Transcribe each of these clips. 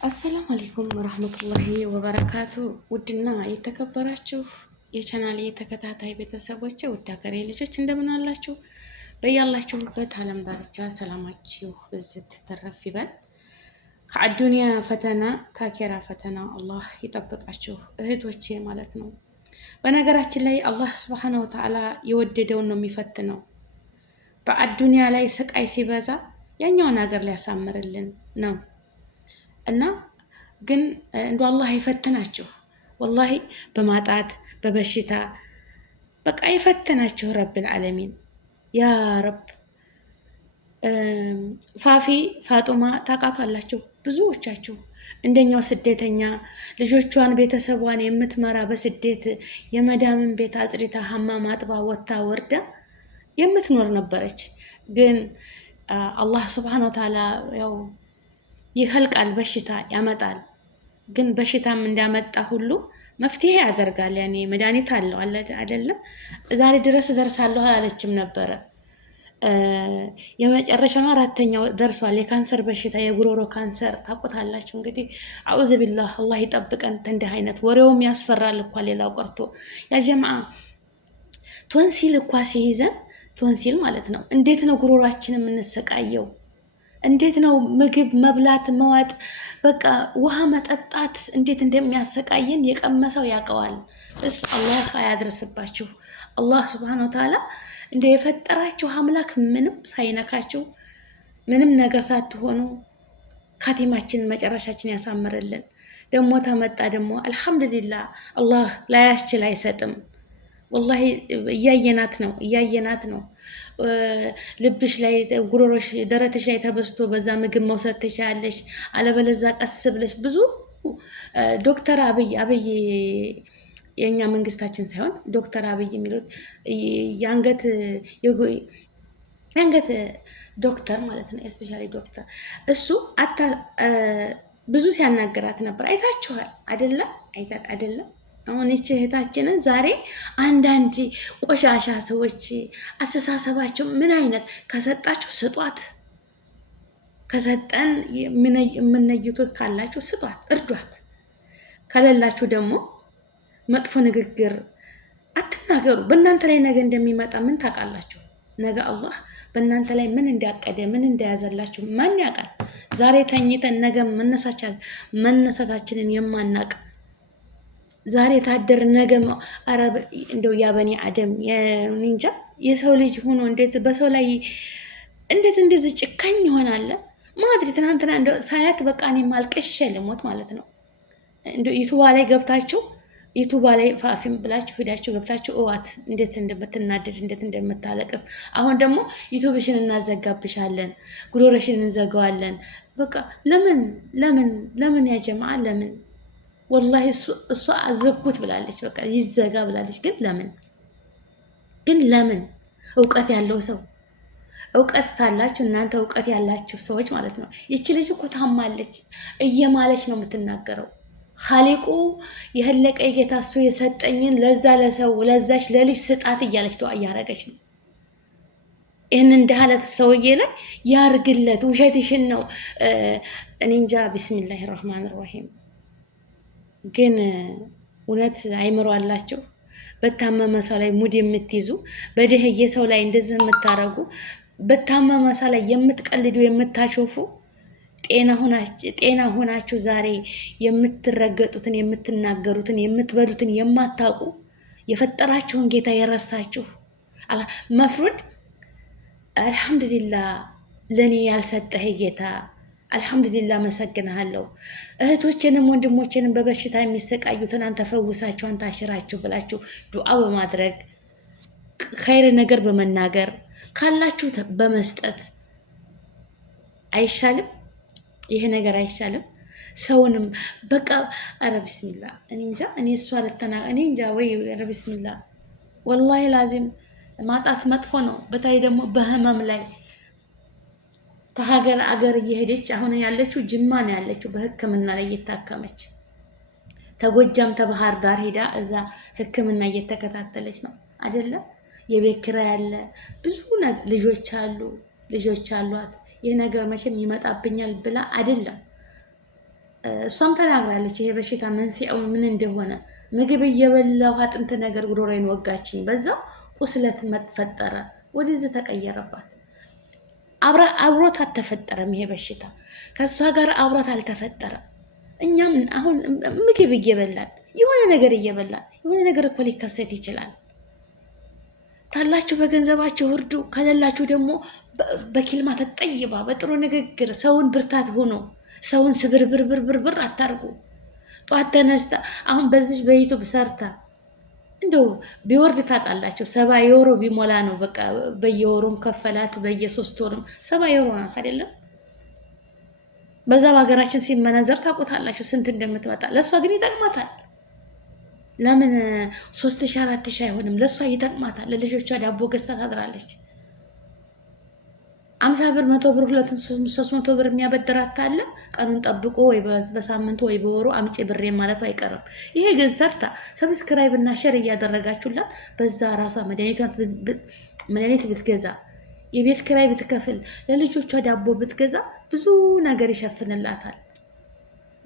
አሰላሙ አለይኩም ወራህመቱላሂ ወበረካቱ። ውድና የተከበራችሁ የቻናሌ ተከታታይ ቤተሰቦች ውድ ሀገሬ ልጆች እንደምን አላችሁ? በያላችሁበት ዓለም ዳርቻ ሰላማችሁ ብዝት ተረፍ ይበል። ከአዱንያ ፈተና ታኬራ ፈተና አላህ ይጠብቃችሁ እህቶቼ ማለት ነው። በነገራችን ላይ አላህ ሱብሓነሁ ወተዓላ የወደደውን ነው የሚፈትነው። በአዱንያ ላይ ስቃይ ሲበዛ ያኛውን ሀገር ሊያሳምርልን ነው እና ግን እንዶ አላህ ይፈትናችሁ። ወላሂ በማጣት በበሽታ በቃ ይፈትናችሁ ረብል ዓለሚን ያ ረብ። ፋጡማ ታውቃታላችሁ ብዙዎቻችሁ። እንደኛው ስደተኛ ልጆቿን ቤተሰቧን የምትመራ በስደት የመዳምን ቤት አጽሪታ ሐማም አጥባ ወታ ወርዳ የምትኖር ነበረች። ግን አላህ ሱብሓነሁ ወተዓላ ያው ይኸልቃል፣ በሽታ ያመጣል። ግን በሽታም እንዳመጣ ሁሉ መፍትሄ ያደርጋል። ያኔ መድኃኒት አለው አይደለ? ዛሬ ድረስ ደርሳለሁ አላለችም ነበረ። የመጨረሻው አራተኛው ደርሷል። የካንሰር በሽታ የጉሮሮ ካንሰር ታውቁታላችሁ እንግዲህ። አዑዝ ቢላህ አላህ ይጠብቀን። እንዲህ አይነት ወሬውም ያስፈራል እኮ ሌላው ቀርቶ ያ ጀማዓ ቶንሲል እኮ ሲይዘን ቶንሲል ማለት ነው። እንዴት ነው ጉሮሯችን የምንሰቃየው? እንዴት ነው ምግብ መብላት መዋጥ በቃ ውሃ መጠጣት እንዴት እንደሚያሰቃየን የቀመሰው ያውቀዋል። አላህ አያድርስባችሁ። አላህ ሱብሓነሁ ወተዓላ እንደ የፈጠራችሁ አምላክ ምንም ሳይነካችሁ ምንም ነገር ሳትሆኑ ካቲማችን መጨረሻችን ያሳምርልን። ደግሞ ተመጣ ደግሞ አልሐምዱሊላህ አላህ ላያስችል አይሰጥም። ወላሂ እያየናት ነው። ልብሽ ላይ ጉሮሮሽ ደረትሽ ላይ ተበስቶ በዛ ምግብ መውሰድ ትችያለሽ። አለበለዛ ቀስ ብለሽ ብዙ ዶክተር አብይ የኛ መንግስታችን ሳይሆን ዶክተር አብይ የሚሉት የአንገት ዶክተር ማለት ነው። ስፔሻሊ ዶክተር እሱ ብዙ ሲያናገራት ነበር። አይታችኋል አይደለም? አሁን ይህች እህታችንን ዛሬ አንዳንድ ቆሻሻ ሰዎች አስተሳሰባቸው ምን አይነት ከሰጣችሁ ስጧት፣ ከሰጠን የምነይቱት ካላችሁ ስጧት፣ እርዷት። ከሌላችሁ ደግሞ መጥፎ ንግግር አትናገሩ። በእናንተ ላይ ነገ እንደሚመጣ ምን ታውቃላችሁ? ነገ አላህ በእናንተ ላይ ምን እንዲያቀደ ምን እንደያዘላችሁ ማን ያውቃል? ዛሬ ተኝተን ነገ መነሳታችንን የማናቅ ዛሬ ታደር ነገ አረብ እንደው ያ በኒ አደም እንጃ የሰው ልጅ ሆኖ እንዴት በሰው ላይ እንዴት እንደዚህ ጭካኝ ይሆናል? ማድሪ ትናንትና እንደው ሳያት በቃ እኔ ማልቀሽ ልሞት ማለት ነው። እንደው ዩቱባ ላይ ገብታችሁ ዩቱባ ላይ ፋፊም ብላችሁ ሄዳችሁ ገብታችሁ እዋት እንዴት እንደምትናደድ እንዴት እንደምታለቅስ። አሁን ደግሞ ዩቱብሽን እናዘጋብሻለን፣ ጉሮሮሽን እንዘጋዋለን። በቃ ለምን ያ ጀማዓ ለምን? ወላሂ እሷ አዘጉት ብላለች፣ በቃ ይዘጋ ብላለች። ግን ለምን? እውቀት ያለው ሰው እውቀት ታላችሁ እናንተ እውቀት ያላችሁ ሰዎች ማለት ነው። ይቺ ልጅ እኮ ታማለች፣ እየማለች ነው የምትናገረው። ኻሊቁ የህለቀ ጌታ እሱ የሰጠኝን ለዛ ለሰው ለዛች ለልጅ ስጣት እያለች ተዋ እያረገች ነው። ይህን እንዳለት ሰውዬ ላይ ያርግለት። ውሸትሽን ነው እኔ እንጃ። ቢስሚላሂ ረህማን ረሂም። ግን እውነት አይምሮ አላቸው። በታመመ ሰው ላይ ሙድ የምትይዙ በደህየ ሰው ላይ እንደዚህ የምታረጉ በታመመ ሰው ላይ የምትቀልዱ የምታሾፉ ጤና ሆናችሁ ዛሬ የምትረገጡትን የምትናገሩትን የምትበሉትን የማታውቁ የፈጠራችሁን ጌታ የረሳችሁ መፍሩድ አልሐምዱሊላህ ለኔ ያልሰጠህ ጌታ አልሐምዱሊላህ መሰግናለሁ። እህቶችንም ወንድሞችንም በበሽታ የሚሰቃዩትን አንተ ፈውሳቸው፣ አንተ አሽራቸው ብላችሁ ዱዓ በማድረግ ኸይር ነገር በመናገር ካላችሁ በመስጠት አይሻልም? ይሄ ነገር አይሻልም? ሰውንም በቃ አረ ቢስሚላ እኔ እንጃ ወይ አረ ቢስሚላ ወላሂ ላዚም ማጣት መጥፎ ነው። በታይ ደግሞ በህመም ላይ ከሀገር አገር እየሄደች አሁን ያለችው ጅማ ነው ያለችው፣ በህክምና ላይ እየታከመች ተጎጃም ተባህር ዳር ሄዳ እዛ ህክምና እየተከታተለች ነው አይደለ? የቤት ኪራይ ያለ ብዙ ልጆች አሏት። ይህ ነገር መቼም ይመጣብኛል ብላ አይደለም እሷም ተናግራለች ይሄ በሽታ መንስኤው ምን እንደሆነ። ምግብ እየበላሁ አጥንት ነገር ጉሮሮዬን ወጋችኝ፣ በዛው ቁስለት መፈጠረ፣ ወደዚህ ተቀየረባት። አብሮት አልተፈጠረም ይሄ በሽታ ከእሷ ጋር አብሮት አልተፈጠረም። እኛም አሁን ምግብ እየበላን የሆነ ነገር እየበላን የሆነ ነገር እኮ ሊከሰት ይችላል። ካላችሁ በገንዘባችሁ እርዱ፣ ከሌላችሁ ደግሞ በኪልማ ተጠይባ በጥሩ ንግግር ሰውን ብርታት ሆኖ ሰውን ስብርብርብርብር አታርጉ። ጧት ተነስታ አሁን በዚህ በዩቱብ ሰርታ እንደው ቢወርድ ታውቃላችሁ 70 ዩሮ ቢሞላ ነው በቃ። በየወሩም ከፈላት በየ3 ወሩም 70 ዩሮ ናት አይደለም? በዛ በሀገራችን ሲመነዘር ታውቁታላችሁ ስንት እንደምትመጣ። ለእሷ ግን ይጠቅማታል። ለምን 3000 4000 አይሆንም? ለእሷ ይጠቅማታል። ለልጆቿ ዳቦ ገዝታ ታድራለች። 50 ብር 100 ብር 200 300 ብር የሚያበድራት አለ። ቀኑን ጠብቆ ወይ በሳምንቱ ወይ በወሩ አምጪ ብሬ ማለቱ አይቀርም። ይሄ ግን ሰርታ ሰብስክራይብ እና ሼር እያደረጋችሁላት በዛ ራሷ መድኃኒት ብትገዛ፣ የቤት ኪራይ ብትከፍል፣ ለልጆቿ ዳቦ ብትገዛ ብዙ ነገር ይሸፍንላታል።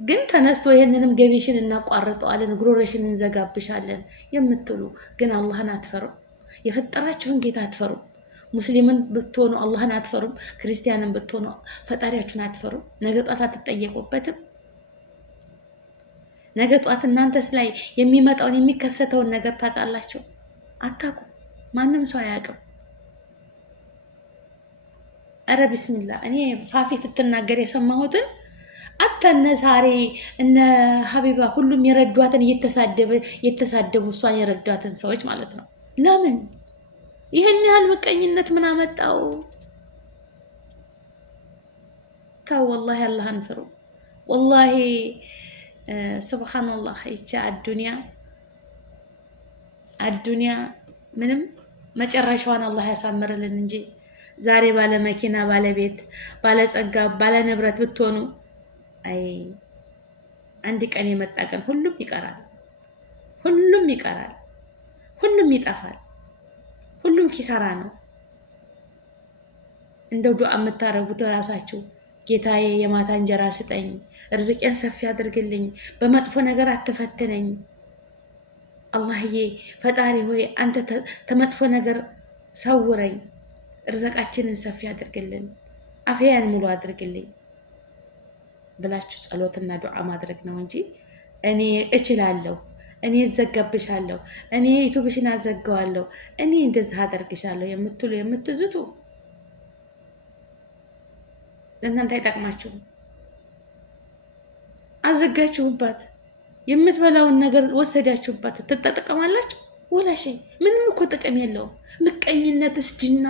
ግን ተነስቶ ይሄንንም ገቢሽን እናቋርጠዋለን፣ ጉሮሮሽን እንዘጋብሻለን የምትሉ ግን አላህን አትፈሩም። የፈጠራችሁን ጌታ አትፈሩም። ሙስሊምን ብትሆኑ አላህን አትፈሩም። ክርስቲያንን ብትሆኑ ፈጣሪያችሁን አትፈሩም። ነገ ጧት አትጠየቁበትም። ነገ ጧት እናንተስ ላይ የሚመጣውን የሚከሰተውን ነገር ታውቃላችሁ? አታውቁም። ማንም ሰው አያውቅም። አረ ቢስሚላ እኔ ፋፊ ስትናገር የሰማሁትን አተነ ዛሬ እነ ሀቢባ ሁሉም የረዷትን እየተሳደቡ እሷን የረዷትን ሰዎች ማለት ነው። ለምን ይህን ያህል ምቀኝነት ምን አመጣው? ተው ወላሂ አላህን ፍሩ። ወላሂ ሱብሃንአላህ። ይቻ አዱንያ ምንም መጨረሻዋን አላህ ያሳምርልን እንጂ ዛሬ ባለ መኪና ባለቤት ባለጸጋ ባለ ንብረት ብትሆኑ አይ አንድ ቀን የመጣ ቀን ሁሉም ይቀራል፣ ሁሉም ይቀራል፣ ሁሉም ይጠፋል፣ ሁሉም ኪሳራ ነው። እንደው ዱዓ የምታረጉት ራሳችሁ ጌታዬ የማታ እንጀራ ስጠኝ፣ ርዝቄን ሰፊ አድርግልኝ፣ በመጥፎ ነገር አትፈትነኝ። አላህዬ ፈጣሪ ሆይ አንተ ተመጥፎ ነገር ሰውረኝ፣ ርዝቃችንን ሰፊ አድርግልን፣ አፍያን ሙሉ አድርግልኝ ብላችሁ ጸሎትና ዱዓ ማድረግ ነው እንጂ እኔ እችላለሁ፣ እኔ እዘገብሻለሁ፣ እኔ ዩቱብሽን አዘጋዋለሁ፣ እኔ እንደዚህ አደርግሻለሁ የምትሉ የምትዝቱ ለእናንተ አይጠቅማችሁም። አዘጋችሁባት፣ የምትበላውን ነገር ወሰዳችሁባት፣ ትጠቀማላችሁ ወላሽ ምንም እኮ ጥቅም የለውም። ምቀኝነት እስድና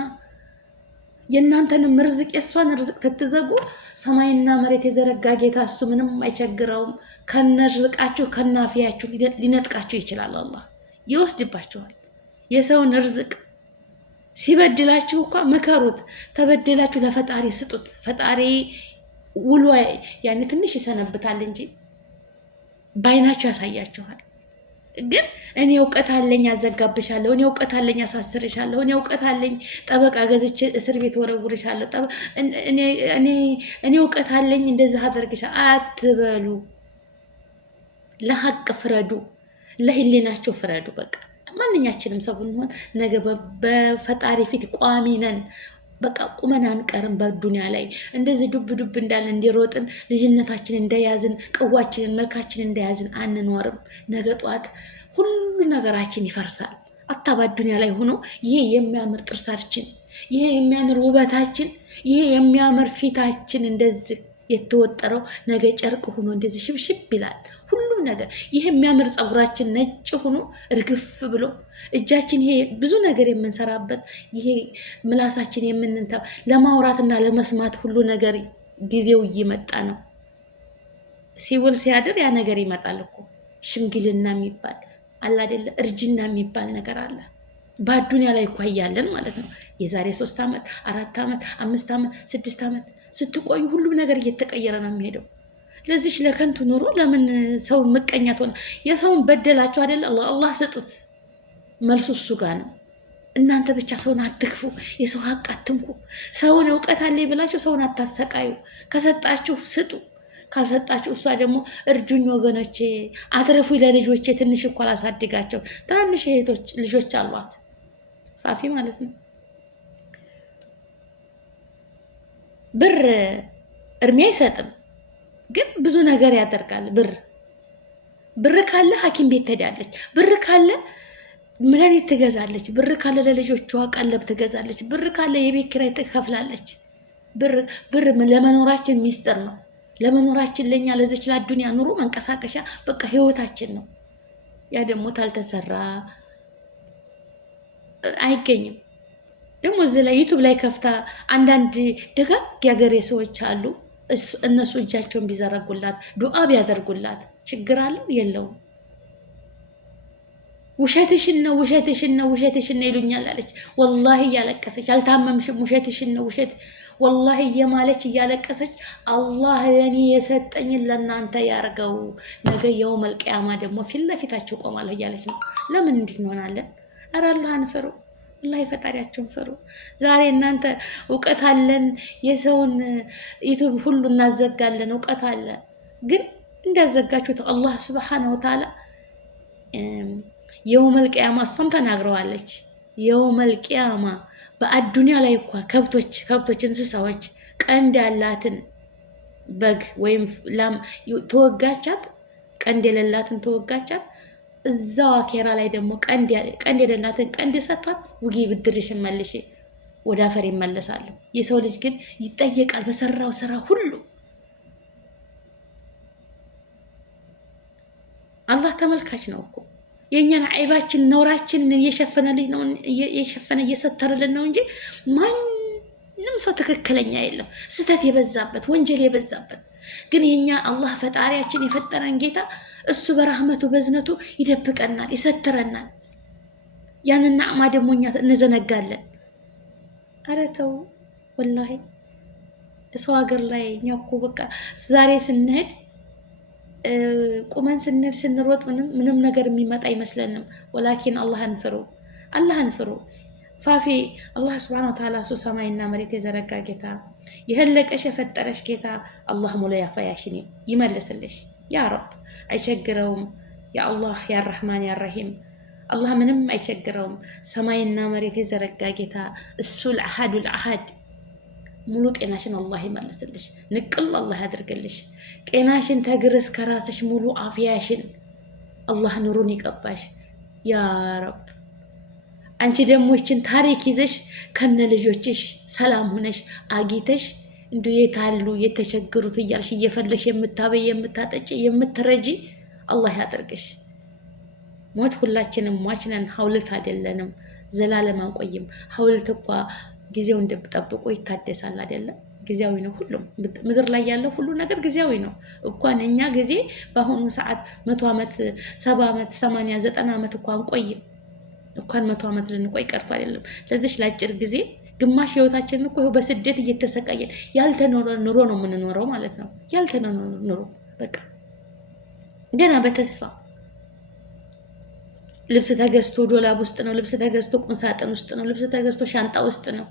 የእናንተንም ርዝቅ የእሷን ርዝቅ ትትዘጉ ሰማይና መሬት የዘረጋ ጌታ እሱ ምንም አይቸግረውም። ከነ ርዝቃችሁ ከነ አፍያችሁ ሊነጥቃችሁ ይችላል። አላህ ይወስድባችኋል የሰውን ርዝቅ። ሲበድላችሁ እንኳ ምከሩት፣ ተበድላችሁ ለፈጣሪ ስጡት። ፈጣሪ ውሎ ያኔ ትንሽ ይሰነብታል እንጂ ባይናችሁ ያሳያችኋል። ግን እኔ እውቀት አለኝ አዘጋብሻለሁ፣ እኔ እውቀት አለኝ አሳስርሻለሁ፣ እኔ እውቀት አለኝ ጠበቃ ገዝቼ እስር ቤት ወረውርሻለሁ፣ እኔ እውቀት አለኝ እንደዚህ አደርግሻለሁ አትበሉ። ለሀቅ ፍረዱ፣ ለህሊናቸው ፍረዱ። በቃ ማንኛችንም ሰው ብንሆን ነገ በፈጣሪ ፊት ቋሚ ነን። በቃ ቁመን አንቀርም። በዱንያ ላይ እንደዚህ ዱብ ዱብ እንዳለን እንዲሮጥን ልጅነታችን እንደያዝን ቅዋችንን መልካችንን እንደያዝን አንኖርም። ነገ ጧት ሁሉ ነገራችን ይፈርሳል። አታባ ዱንያ ላይ ሆኖ ይሄ የሚያምር ጥርሳችን፣ ይሄ የሚያምር ውበታችን፣ ይሄ የሚያምር ፊታችን እንደዚህ የተወጠረው ነገ ጨርቅ ሆኖ እንደዚህ ሽብሽብ ይላል ሁሉም ነገር። ይሄ የሚያምር ፀጉራችን ነጭ ሆኖ እርግፍ ብሎ እጃችን ይሄ ብዙ ነገር የምንሰራበት ይሄ ምላሳችን የምንንተው ለማውራትና ለመስማት ሁሉ ነገር ጊዜው እየመጣ ነው። ሲውል ሲያድር ያ ነገር ይመጣል እኮ። ሽምግልና የሚባል አለ አይደለ? እርጅና የሚባል ነገር አለ። በአዱንያ ላይ እኮ እያለን ማለት ነው። የዛሬ 3 ዓመት 4 ዓመት 5 ዓመት 6 ዓመት ስትቆዩ ሁሉም ነገር እየተቀየረ ነው የሚሄደው። ለዚች ለከንቱ ኑሮ ለምን ሰውን ምቀኛት ሆነ? የሰውን በደላችሁ አይደለ? አላህ ስጡት፣ መልሱ እሱ ጋር ነው። እናንተ ብቻ ሰውን አትክፉ፣ የሰው ሀቅ አትንኩ። ሰውን እውቀት አለኝ ብላችሁ ሰውን አታሰቃዩ። ከሰጣችሁ ስጡ፣ ካልሰጣችሁ እሷ ደግሞ እርጁኝ ወገኖቼ፣ አትረፉ ለልጆቼ፣ ትንሽ እኮ አላሳድጋቸው። ትናንሽ እህቶች ልጆች አሏት ፋፊ ማለት ነው። ብር እርሜ አይሰጥም፣ ግን ብዙ ነገር ያደርጋል። ብር ካለ ሐኪም ቤት ትሄዳለች። ብር ካለ መድኃኒት ትገዛለች። ብር ካለ ለልጆቿ ቀለብ ትገዛለች። ብር ካለ የቤት ኪራይ ትከፍላለች። ብር ለመኖራችን ሚስጥር ነው። ለመኖራችን ለኛ ለዚች ለዱንያ ኑሮ መንቀሳቀሻ በቃ ህይወታችን ነው። ያ ደግሞ ታልተሰራ አይገኝም። ደግሞ እዚህ ላይ ዩቱብ ላይ ከፍታ አንዳንድ ደጋግ የሀገሬ ሰዎች አሉ። እነሱ እጃቸውን ቢዘረጉላት ዱዓ ቢያደርጉላት ችግር አለው የለውም። ውሸትሽን ነው ይሉኛል አለች። ወላሂ እያለቀሰች አልታመምሽም፣ ውሸትሽን ነው ውሸት ወላሂ እየማለች እያለቀሰች አላህ ለእኔ የሰጠኝን ለእናንተ ያርገው፣ ነገ የውመል ቂያማ ደግሞ ፊት ለፊታችሁ ቆማለሁ እያለች ነው። ለምን እንዲህ እንሆናለን? ኧረ አላህን ፍሩ፣ ወላሂ ፈጣሪያችሁን ፍሩ። ዛሬ እናንተ እውቀት አለን፣ የሰውን ዩቱብ ሁሉ እናዘጋለን፣ እውቀት አለ። ግን እንዳዘጋችሁት አላህ ሱብሓነሁ ወተዓላ የውመል ቂያማ እሷም ተናግረዋለች። የውመል ቂያማ በአዱንያ ላይ እኳ ከብቶች እንስሳዎች ቀንድ ያላትን በግ ወይም ላም ተወጋቻት፣ ቀንድ የሌላትን ተወጋቻት። እዛው አኬራ ላይ ደግሞ ቀንድ የሌላትን ቀንድ ሰጥቷት ውጊ ብድርሽን መልሽ ወደ አፈር ይመለሳሉ። የሰው ልጅ ግን ይጠየቃል በሰራው ስራ ሁሉ። አላህ ተመልካች ነው እኮ የኛን አይባችን ነውራችንን እየሸፈነ እየሰተረልን ነው እንጂ ማንም ሰው ትክክለኛ የለም። ስተት የበዛበት ወንጀል የበዛበት ግን የኛ አላህ ፈጣሪያችን የፈጠረን ጌታ እሱ በረህመቱ በዝነቱ ይደብቀናል፣ ይሰትረናል። ያንን ነዕማ ደግሞ እኛ እንዘነጋለን። ኧረ ተው ወላሂ ሰው ሀገር ላይ እኛ እኮ በቃ ዛሬ ስንሄድ ቁመን ስንሮጥ ምንም ነገር የሚመጣ አይመስለንም። ወላኪን አላህን ፍሩ። ፋፊ አላህ ስብሐነ ወተዓላ እሱ ሰማይና መሬት የዘረጋ ጌታ፣ የህለቀሽ የፈጠረሽ ጌታ አላህ ሙሉ ያፈያሽን ይመልስልሽ ያ ረብ። አይቸግረውም ያ አላህ ያ ረህማን ያ ረሂም። አላህ ምንም አይቸግረውም። ሰማይና መሬት የዘረጋ ጌታ እሱ ልአሐዱል አሐድ ሙሉ ጤናሽን አላህ ይመልስልሽ። ንቅል አላህ ያድርግልሽ። ጤናሽን ተግር እስከ ራስሽ ሙሉ አፍያሽን አላህ ኑሩን ይቀባሽ ያ ረብ። አንቺ ደግሞ ይችን ታሪክ ይዘሽ ከነ ልጆችሽ ሰላም ሆነሽ አጊተሽ እንዱ የታሉ የተቸገሩት እያልሽ እየፈለሽ የምታበይ የምታጠጪ የምትረጂ አላህ ያድርግሽ። ሞት ሁላችንም ሟች ነን፣ ሀውልት አይደለንም፣ ዘላለም አንቆይም። ሀውልት እኮ ጊዜው እንደጠብቆ ይታደሳል አይደለም? ጊዜያዊ ነው። ሁሉም ምድር ላይ ያለው ሁሉ ነገር ጊዜያዊ ነው። እንኳን እኛ ጊዜ በአሁኑ ሰዓት 100 ዓመት 70 ዓመት 80 90 ዓመት እንኳን ቆይም እንኳን 100 ዓመት ልንቆይ ቀርቶ አይደለም። ለዚች ለአጭር ጊዜ ግማሽ ህይወታችንን እኮ በስደት እየተሰቃየን ያልተኖረ ኑሮ ነው የምንኖረው ማለት ነው። ያልተኖረ ኑሮ በቃ ገና በተስፋ ልብስ ተገዝቶ ዶላብ ውስጥ ነው። ልብስ ተገዝቶ ቁም ሳጥን ውስጥ ነው። ልብስ ተገዝቶ ሻንጣ ውስጥ ነው።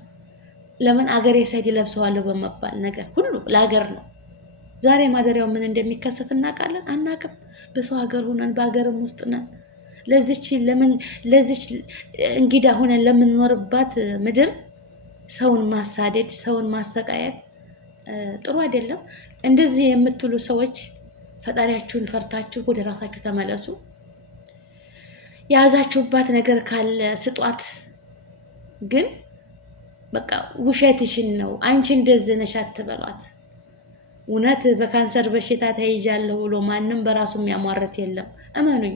ለምን አገሬ ሰይድ ለብሰዋለሁ በመባል ነገር ሁሉ ለሀገር ነው። ዛሬ ማደሪያው ምን እንደሚከሰት እናውቃለን? አናውቅም። በሰው ሀገር ሆነን በሀገርም ውስጥ ነን። ለዚች እንግዳ ሆነን ለምንኖርባት ምድር ሰውን ማሳደድ፣ ሰውን ማሰቃየት ጥሩ አይደለም። እንደዚህ የምትሉ ሰዎች ፈጣሪያችሁን ፈርታችሁ ወደ ራሳችሁ ተመለሱ። የያዛችሁባት ነገር ካለ ስጧት። ግን በቃ ውሸትሽን ነው አንቺ እንደዚህ ነሽ አትበሏት። እውነት በካንሰር በሽታ ተይዣለሁ ብሎ ማንም በራሱ የሚያሟርት የለም። እመኑኝ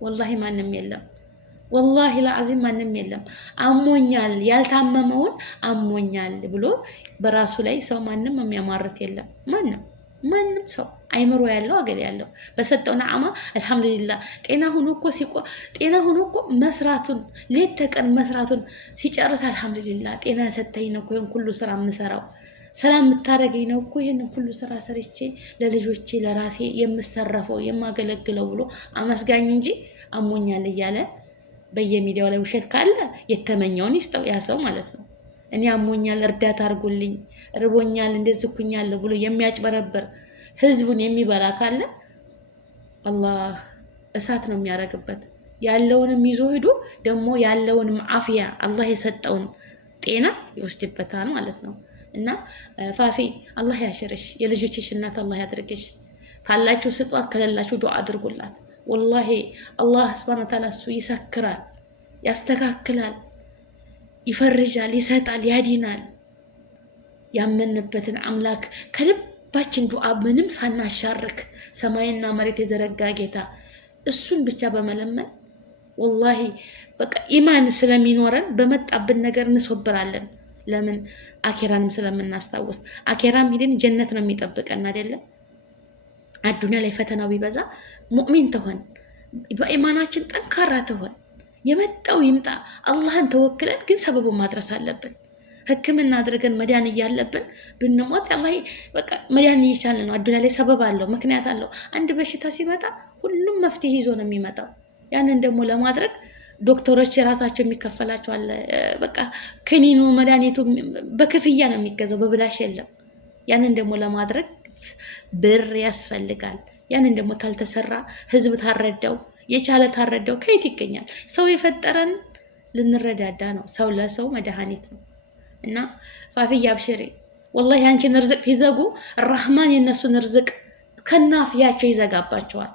ወላሂ ማንም የለም። ወላሂ ለዓዚም ማንም የለም። አሞኛል ያልታመመውን አሞኛል ብሎ በራሱ ላይ ሰው ማንም የሚያሟርት የለም። ማንም ሰው አይምሮ ያለው አገል ያለው በሰጠው ነዓማ አልሐምዱሊላህ ጤና ሆኖ እኮ መስራቱን ሌት ተቀን መስራቱን ሲጨርስ አልሐምዱሊላህ ጤና ሰጠኝ ነው እኮ ይሄን ሁሉ ስራ የምሰራው፣ ሰላም የምታረገኝ ነው እኮ ይሄን ሁሉ ስራ ሰርቼ ለልጆቼ ለራሴ የምሰረፈው የማገለግለው ብሎ አመስጋኝ እንጂ አሞኛል እያለ በየሚዲያው ላይ ውሸት ካለ የተመኘውን ይስጠው ያ ሰው ማለት ነው። እኔ አሞኛል እርዳታ አድርጉልኝ፣ ርቦኛል፣ እንደዚህ ኩኛለሁ ብሎ የሚያጭበረብር ህዝቡን የሚበላ ካለ አላህ እሳት ነው የሚያደርግበት። ያለውንም ይዞ ሄዶ ደግሞ ያለውንም አፍያ አላህ የሰጠውን ጤና ይወስድበታል ማለት ነው። እና ፋፊ አላህ ያሽርሽ፣ የልጆችሽ እናት አላህ ያድርግሽ። ካላችሁ ስጧት፣ ከሌላችሁ ዱዓ አድርጉላት። ወላሂ አላህ ሱብሃነሁ ወተዓላ እሱ ይሰክራል፣ ያስተካክላል፣ ይፈርጃል፣ ይሰጣል፣ ያዲናል። ያመንበትን አምላክ ከልባችን ዱዓ ምንም ሳናሻርክ ሰማይና መሬት የዘረጋ ጌታ እሱን ብቻ በመለመን ወላሂ በቃ ኢማን ስለሚኖረን በመጣብን ነገር እንሶብራለን። ለምን አኬራንም ስለምናስታውስ አኬራም ሄደን ጀነት ነው የሚጠብቀን አይደለ? አዱንያ ላይ ፈተናው ቢበዛ ሙእሚን ትሆን በኢማናችን ጠንካራ ትሆን የመጣው ይምጣ አላህን ተወክለን ግን ሰበቡን ማድረስ አለብን። ህክምና አድርገን መዳን እያለብን ብንሞት አላህ በቃ መዳን እየቻልን ነው። አዱንያ ላይ ሰበብ አለው፣ ምክንያት አለው። አንድ በሽታ ሲመጣ ሁሉም መፍትሄ ይዞ ነው የሚመጣው። ያንን ደግሞ ለማድረግ ዶክተሮች የራሳቸው የሚከፈላቸው አለ። በቃ ክኒኑ መድኃኒቱ በክፍያ ነው የሚገዛው፣ በብላሽ የለም። ያንን ደግሞ ለማድረግ ብር ያስፈልጋል። ያንን ደግሞ ታልተሰራ ህዝብ ታረዳው፣ የቻለ ታረዳው ከየት ይገኛል? ሰው የፈጠረን ልንረዳዳ ነው። ሰው ለሰው መድኃኒት ነው። እና ፋፊያ አብሽሪ፣ ወላሂ አንቺን ርዝቅ ይዘጉ ራህማን የነሱን ርዝቅ ከናፍያቸው ይዘጋባቸዋል።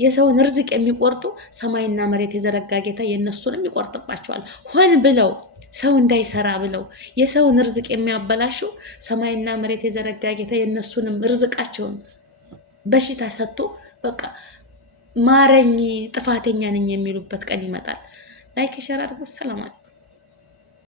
የሰውን ርዝቅ የሚቆርጡ ሰማይና መሬት የዘረጋ ጌታ የነሱንም ይቆርጥባቸዋል። ሆን ብለው ሰው እንዳይሰራ ብለው የሰውን ርዝቅ የሚያበላሹ ሰማይና መሬት የዘረጋ ጌታ የነሱንም ርዝቃቸውን በሽታ ሰጥቶ በቃ ማረኝ ጥፋተኛ ነኝ የሚሉበት ቀን ይመጣል። ላይክ ሸር አድርጉ። ሰላም አለይኩም።